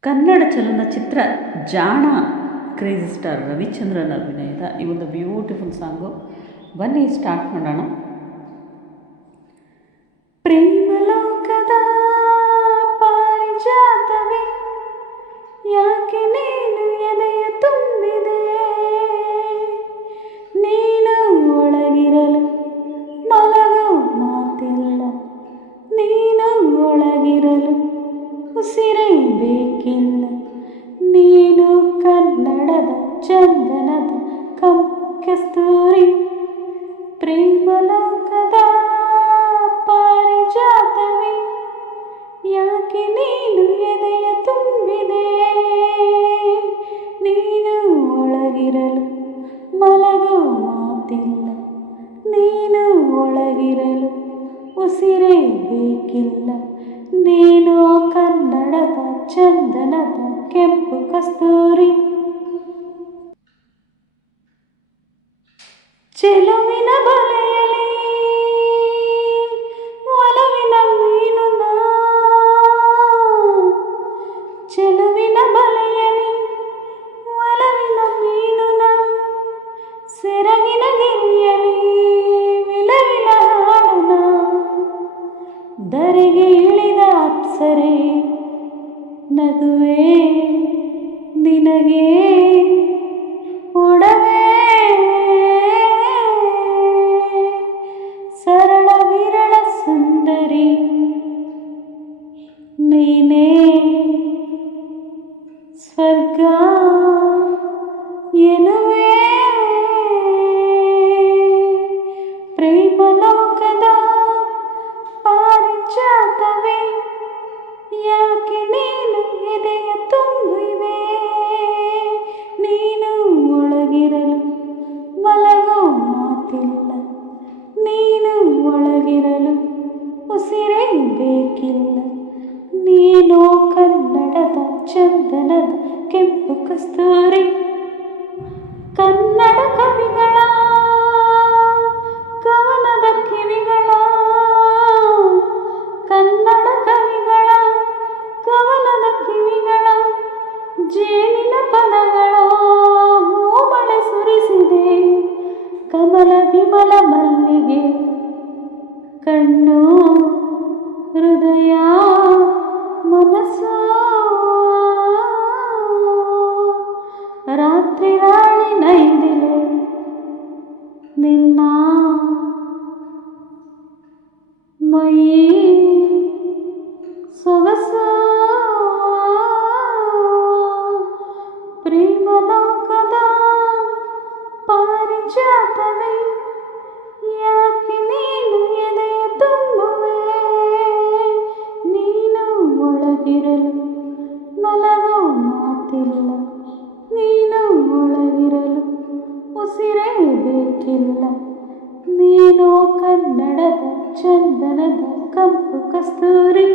ಕನ್ನಡ ಚಲನಚಿತ್ರ ಜಾಣ crazy star Ravichandran ಅಭಿನಯದ ಈ ಒಂದು ಬ್ಯೂಟಿಫುಲ್ ಸಾಂಗು ಬನ್ನಿ ಸ್ಟಾರ್ಟ್ ಮಾಡೋಣ. ಪ್ರೇಮಲೋಕದ ಕಸ್ತೂರಿ ಪ್ರೇಮಲೋಕದ ಪಾರಿಜಾತವೇ, ಯಾಕೆ ನೀನು ಎದೆಯ ತುಂಬಿದೆ? ನೀನು ಒಳಗಿರಲು ಮಲಗೋ ಮಾತಿಲ್ಲ, ನೀನು ಒಳಗಿರಲು ಉಸಿರೇ ಬೇಕಿಲ್ಲ. ನೀನು ಕನ್ನಡದ ಚಂದನದ ಕೆಂಪು ಕಸ್ತೂರಿ ಚೆಲುವಿನ ಬಲೆಯಲಿ ಒಲವಿನ ಮೀನು ನಾ. ಚೆಲುವಿನ ಬಲೆಯಲಿ ಒಲವಿನ ಮೀನು ನಾ. ಸೆರಗಿನ ಗಿರಿಯಲಿ ವಿಲವಿನ ಹಾಡುನ, ಧರೆಗೆ ಇಳಿದ ಅಪ್ಸರೆ, ನಗುವೆ ನಿನಗೆ ಸ್ವರ್ಗ ಎನ್ನುವೆ ಪ್ರೇಮಲೋಕದ ಪಾರಿಜಾತವೇ ಯಾಕೆ ನೀನು ಎದೆಯ ಕಸ್ತೂರಿ ಕನ್ನಡ ಕವಿಗಳ, ಕವನದ ಕಿವಿಗಳ, ಕನ್ನಡ ಕವಿಗಳ, ಕವನದ ಕಿವಿಗಳ, ಜೇನಿನ ಪದಗಳ ಹೂಮಳೆ ಸುರಿಸಿದೆ. ಕಮಲ ವಿಮಲ ಮಲ್ಲಿಗೆ ಕಣ್ಣು ಹೃದಯ ಉಸಿರೇ ಬೇಕಿಲ್ಲ ನೀನು ಕನ್ನಡದ ಚಂದನದ ಕಪ್ಪು ಕಸ್ತೂರಿ